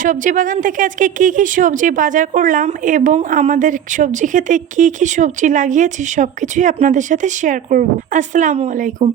সবজি বাগান থেকে আজকে কি কি সবজি বাজার করলাম এবং আমাদের সবজি খেতে কি কি সবজি লাগিয়েছি সব কিছুই আপনাদের সাথে শেয়ার করব। আসসালামু আলাইকুম,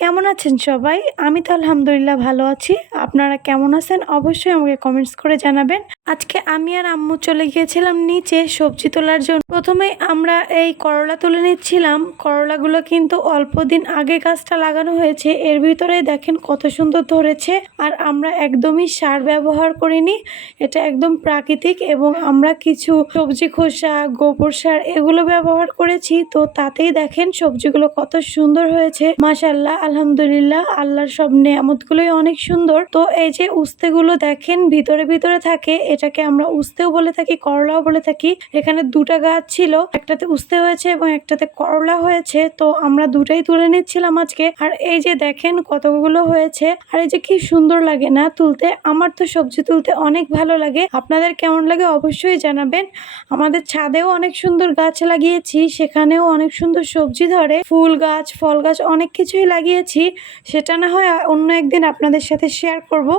কেমন আছেন সবাই? আমি তো আলহামদুলিল্লাহ ভালো আছি। আপনারা কেমন আছেন অবশ্যই আমাকে কমেন্টস করে জানাবেন। আজকে আমি আর আম্মু চলে গিয়েছিলাম নিচে সবজি তোলার জন্য। প্রথমেই আমরা এই করলা তুলে নিচ্ছিলাম। করলাগুলো কিন্তু অল্প দিন আগে গাছটা লাগানো হয়েছে, এর ভিতরে দেখেন কত সুন্দর ধরেছে। আর আমরা একদমই সার ব্যবহার করিনি, এটা একদম প্রাকৃতিক এবং আমরা কিছু সবজি খোসা, গোবর সার এগুলো ব্যবহার করেছি। তো তাতেই দেখেন সবজিগুলো কত সুন্দর হয়েছে। মাশাআল্লাহ, আলহামদুলিল্লাহ, আল্লাহর সব নেয়ামতগুলোই অনেক সুন্দর। তো এই যে উস্তেগুলো দেখেন ভিতরে ভিতরে থাকে, এটাকে আমরা উস্তেও বলে থাকি, করলাও বলে থাকি। এখানে দুটা গাছ ছিল, একটাতে উস্তে হয়েছে এবং একটাতে করলা হয়েছে। তো আমরা দুটাই তুলে নিচ্ছিলাম আজকে। আর এই যে দেখেন কতগুলো হয়েছে, আর এই যে কি সুন্দর লাগে না তুলতে। আমার তো সবজি তুলতে অনেক ভালো লাগে, আপনাদের কেমন লাগে অবশ্যই জানাবেন। আমাদের ছাদেও অনেক সুন্দর গাছ লাগিয়েছি, সেখানেও অনেক সুন্দর সবজি ধরে, ফুল গাছ, ফল গাছ, অনেক কিছুই লাগিয়েছি। সেটা না হয় অন্য একদিন আপনাদের সাথে শেয়ার করব।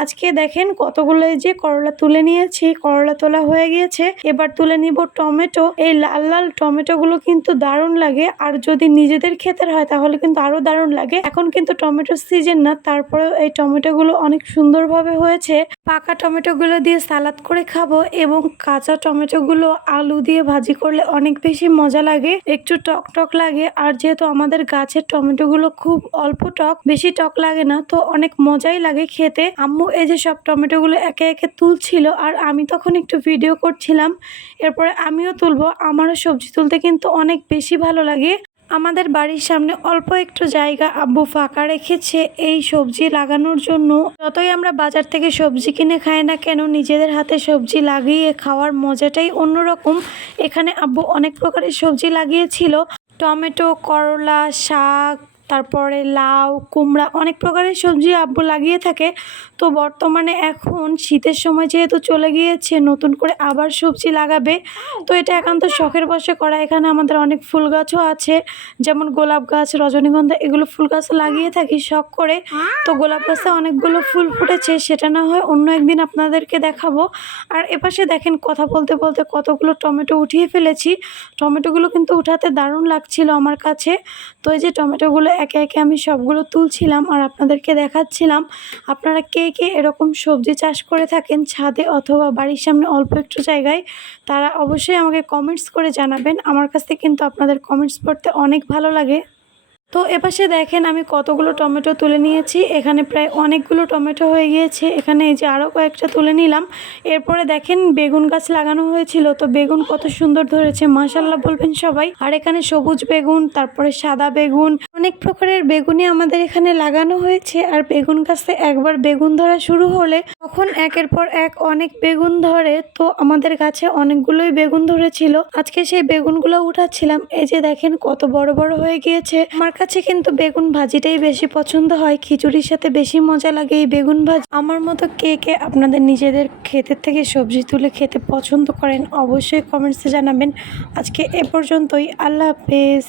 আজকে দেখেন কতগুলো যে করলা তুলে নিয়েছি, করলা তোলা হয়ে গিয়েছে। এবার তুলে নিব টমেটো। এই লাল লাল টমেটোগুলো কিন্তু দারুণ লাগে, আর যদি নিজেদের ক্ষেতের হয় তাহলে কিন্তু আরো দারুণ লাগে। এখন কিন্তু টমেটোর সিজন না, তারপরেও এই টমেটোগুলো অনেক সুন্দরভাবে হয়েছে। পাকা টমেটোগুলো দিয়ে সালাদ করে খাবো এবং কাঁচা টমেটোগুলো আলু দিয়ে ভাজি করলে অনেক বেশি মজা লাগে, একটু টক টক লাগে। আর যেহেতু আমাদের গাছের টমেটোগুলো খুব অল্প টক, বেশি টক লাগে না, তো অনেক মজাই লাগে খেতে। আম্মু এই যে সব টমেটোগুলো একে একে তুলছিল আর আমি তখন একটু ভিডিও করছিলাম। এরপরে আমিও তুলবো, আমারও সবজি তুলতে কিন্তু অনেক বেশি ভালো লাগে। আমাদের বাড়ির সামনে অল্প একটু জায়গা আব্বু ফাঁকা রেখেছে এই সবজি লাগানোর জন্য। যতই আমরা বাজার থেকে সবজি কিনে খাই না কেন, নিজেদের হাতে সবজি লাগিয়ে খাওয়ার মজাটাই অন্যরকম। এখানে আব্বু অনেক প্রকারের সবজি লাগিয়েছিল, টমেটো, করলা, শাক, তারপরে লাউ, কুমড়া, অনেক প্রকারের সবজি আব্বু লাগিয়ে থাকে। তো বর্তমানে এখন শীতের সময় যেহেতু চলে গিয়েছে, নতুন করে আবার সবজি লাগাবে। তো এটা একান্ত শখের বশে করা। এখানে আমাদের অনেক ফুল গাছও আছে, যেমন গোলাপ গাছ, রজনীগন্ধা, এগুলো ফুল গাছ লাগিয়ে থাকি শখ করে। তো গোলাপ গাছে অনেকগুলো ফুল ফুটেছে, সেটা না হয় অন্য একদিন আপনাদেরকে দেখাবো। আর এপাশে দেখেন কথা বলতে বলতে কতগুলো টমেটো উঠিয়ে ফেলেছি। টমেটোগুলো কিন্তু উঠাতে দারুণ লাগছিল আমার কাছে। তো এই যে টমেটোগুলো একে একে আমি সবগুলো তুলছিলাম আর আপনাদেরকে দেখাচ্ছিলাম। আপনারা কে কে এরকম সবজি চাষ করে থাকেন ছাদে অথবা বাড়ির সামনে অল্প একটু জায়গায়, তারা অবশ্যই আমাকে কমেন্টস করে জানাবেন। আমার কাছ থেকে কিন্তু আপনাদের কমেন্টস পড়তে অনেক ভালো লাগে। তো এপাশে দেখেন আমি কতগুলো টমেটো তুলে নিয়েছি, এখানে প্রায় অনেকগুলো টমেটো হয়ে গিয়েছে। এখানে এই যে আরও কয়েকটা তুলে নিলাম। এরপরে দেখেন বেগুন গাছ লাগানো হয়েছিল, তো বেগুন কত সুন্দর ধরেছে, মাশাআল্লাহ বলবেন সবাই। আর এখানে সবুজ বেগুন, তারপরে সাদা বেগুন, অনেক প্রকারের বেগুনই আমাদের এখানে লাগানো হয়েছে। আর বেগুন গাছে একবার বেগুন ধরা শুরু হলে তখন একের পর এক অনেক বেগুন ধরে। তো আমাদের গাছে অনেকগুলোই বেগুন ধরেছিল, আজকে সেই বেগুনগুলো উঠাচ্ছিলাম। এই যে দেখেন কত বড় বড় হয়ে গিয়েছে। আমার কাছে কিন্তু বেগুন ভাজিটাই বেশি পছন্দ হয়, খিচুড়ির সাথে বেশি মজা লাগে এই বেগুন ভাজি। আমার মতো কে কে আপনাদের নিজেদের ক্ষেতের থেকে সবজি তুলে খেতে পছন্দ করেন অবশ্যই কমেন্টসে জানাবেন। আজকে এ পর্যন্তই, আল্লাহ হাফেজ।